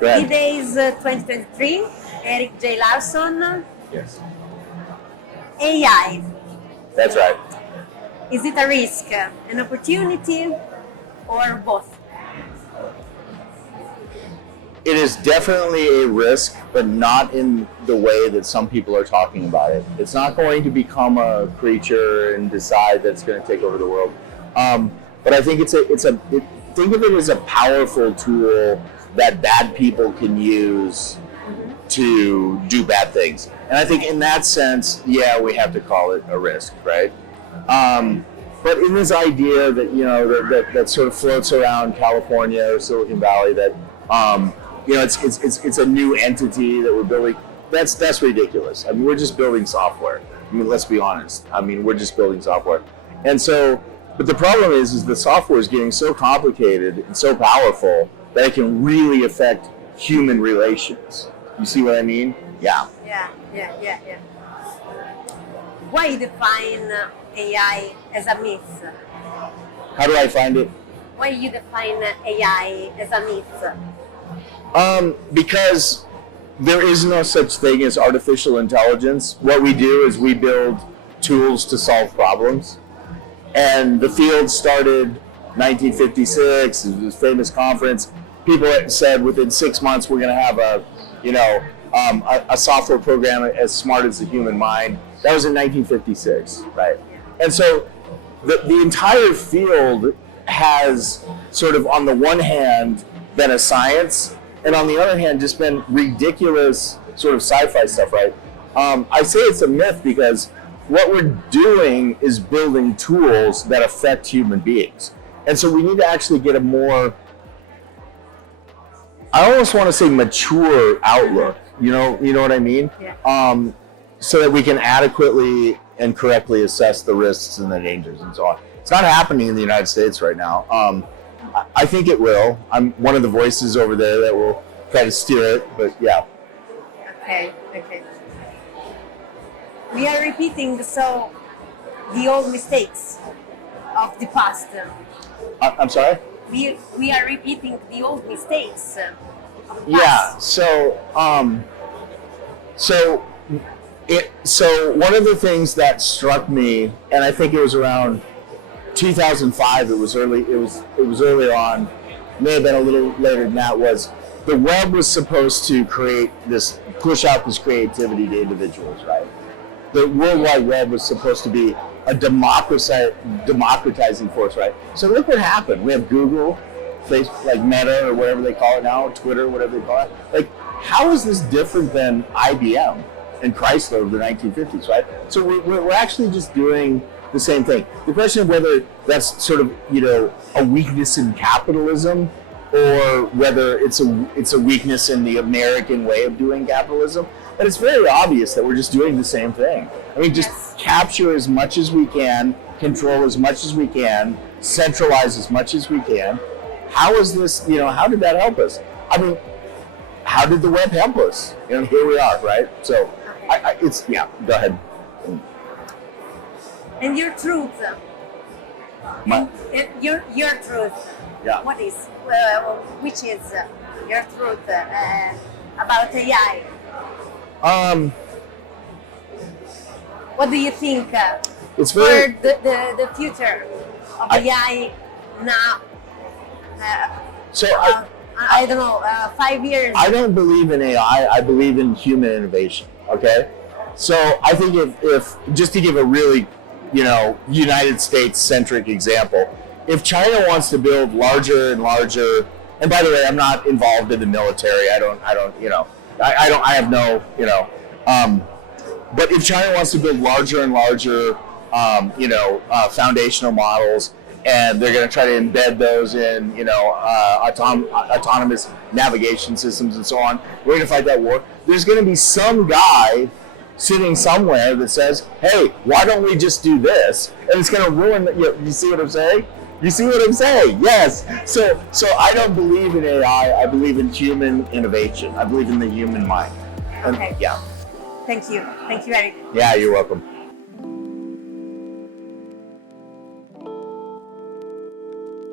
Go ahead. Today is 2023. Erik J. Larson. Yes. AI. That's right. Is it a risk, an opportunity, or both? It is definitely a risk, but not in the way that some people are talking about it. It's not going to become a creature and decide that it's going to take over the world. But I think think of it as a powerful tool that bad people can use to do bad things. And I think in that sense, yeah, we have to call it a risk, right? But in this idea that, you know, that sort of floats around California or Silicon Valley, that you know, it's a new entity that we're building. That's ridiculous. I mean, we're just building software. I mean, let's be honest. I mean, we're just building software. And so, but the problem is the software is getting so complicated and so powerful that it can really affect human relations. You see what I mean? Yeah. Yeah. Why define AI as a myth? How do I find it? Why you define AI as a myth? Because there is no such thing as artificial intelligence. What we do is we build tools to solve problems. And the field started 1956, it was this famous conference. People said within 6 months we're going to have a software program as smart as the human mind. That was in 1956, right? And so the entire field has sort of, on the one hand, been a science, and on the other hand, just been ridiculous sort of sci-fi stuff, right? I say it's a myth because what we're doing is building tools that affect human beings. And so we need to actually get a more, I almost want to say mature outlook, you know what I mean? Yeah. So that we can adequately and correctly assess the risks and the dangers and so on. It's not happening in the United States right now. I think it will. I'm one of the voices over there that will try to steer it, but yeah. Okay. We are repeating the old mistakes of the past. I'm sorry? We are repeating the old mistakes of the Yeah. past. So one of the things that struck me, and I think it was around 2005. It was early on. May have been a little later than that. Was the web was supposed to push out this creativity to individuals, right? The World Wide Web was supposed to be a democratizing force, right? So look what happened. We have Google, Facebook, like Meta or whatever they call it now, Twitter, whatever they call it. Like, how is this different than IBM and Chrysler of the 1950s, right? So we're actually just doing the same thing. The question of whether that's sort of, you know, a weakness in capitalism or whether it's a weakness in the American way of doing capitalism, but it's very obvious that we're just doing the same thing. I mean, just capture as much as we can, control as much as we can, centralize as much as we can. How is this, you know, how did that help us? I mean, how did the web help us? You know, here we are, right? So, go ahead. And your truth. Your truth. Yeah. What is? Which is your truth about AI? What do you think It's for very. the future of AI now? I don't know. 5 years. I don't believe in AI. I believe in human innovation. Okay. So I think if just to give a really, you know, United States centric example, if China wants to build larger and larger, and by the way, I'm not involved in the military. I have no, you know, but if China wants to build larger and larger, foundational models, and they're going to try to embed those in, you know, autonomous navigation systems and so on, we're going to fight that war. There's going to be some guy sitting somewhere that says, hey, why don't we just do this? And it's going to ruin, you see what I'm saying? You see what I'm saying? Yes. So I don't believe in AI. I believe in human innovation. I believe in the human mind. Okay. Yeah. Thank you, Erik. Yeah, you're welcome.